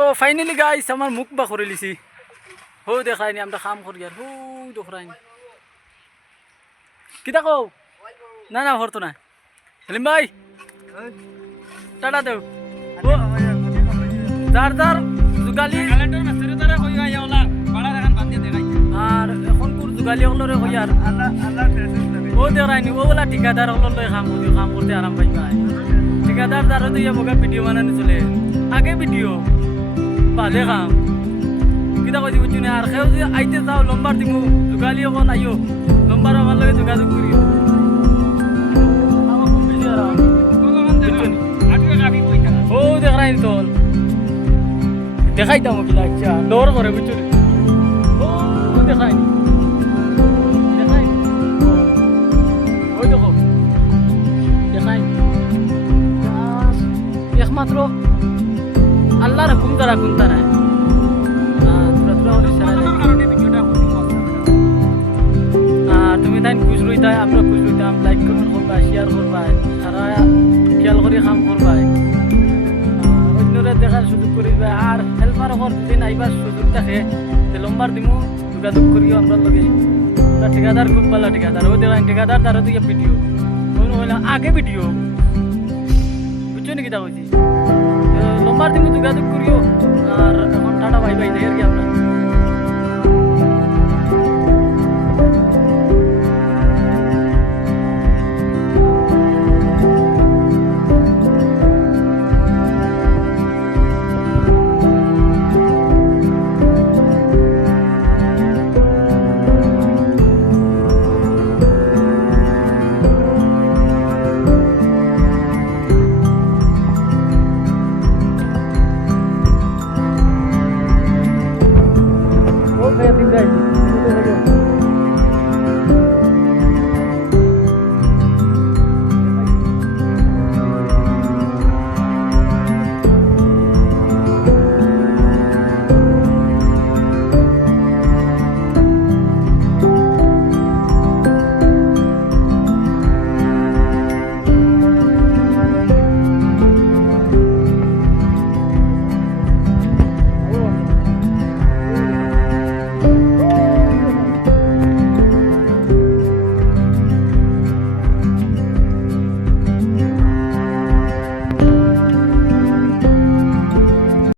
তো finally guys আমার মুখ বা করে লিছি হো দেখায়নি আমরা কাম করি আর হো দেখায়নি কিতা কও না না হরতো না সেলিম ভাই টাটা দেও যার যার যুগালি আর এখন কোন যুগালি হলরে কই আর ও দেখায়নি ওগুলা ঠিকাদার হল লই কাম করতে আরাম পাই ভাই ঠিকাদার দ্বারা তো ইয়ে মোকে ভিডিও বানানো চলে আগে ভিডিও বাদে কাম কিতা কই বুঝছি না আর কেউ যদি আইতে যাও লম্বার দিমু যুগালি এখন আইও লম্বার আমার লগে যোগাযোগ করিও ও দেখাই তো দেখাইতাম কিলা আচ্ছা ডর করে বুঝছো ও দেখাই দেখাই ওই দেখো দেখাই একমাত্র আল্লাহর হুকুম দ্বারা কোনটা নাই তুমি তাই খুশ রইতাই আমরা খুশ রইতাম লাইক কমেন্ট করবা শেয়ার করবা সারা খেয়াল করে কাম করবা অন্যরা দেখার সুযোগ করিবা আর হেল্পার হর যদি নাইবার সুযোগ থাকে লম্বার দিমু যোগাযোগ করিও আমরা লগে ঠিকাদার খুব ভালো ঠিকাদার ও দেখান ঠিকাদার তারা তো ভিডিও আগে ভিডিও বুঝছো নাকি তা বলছি লম্বার দিমু যোগাযোগ করিও আর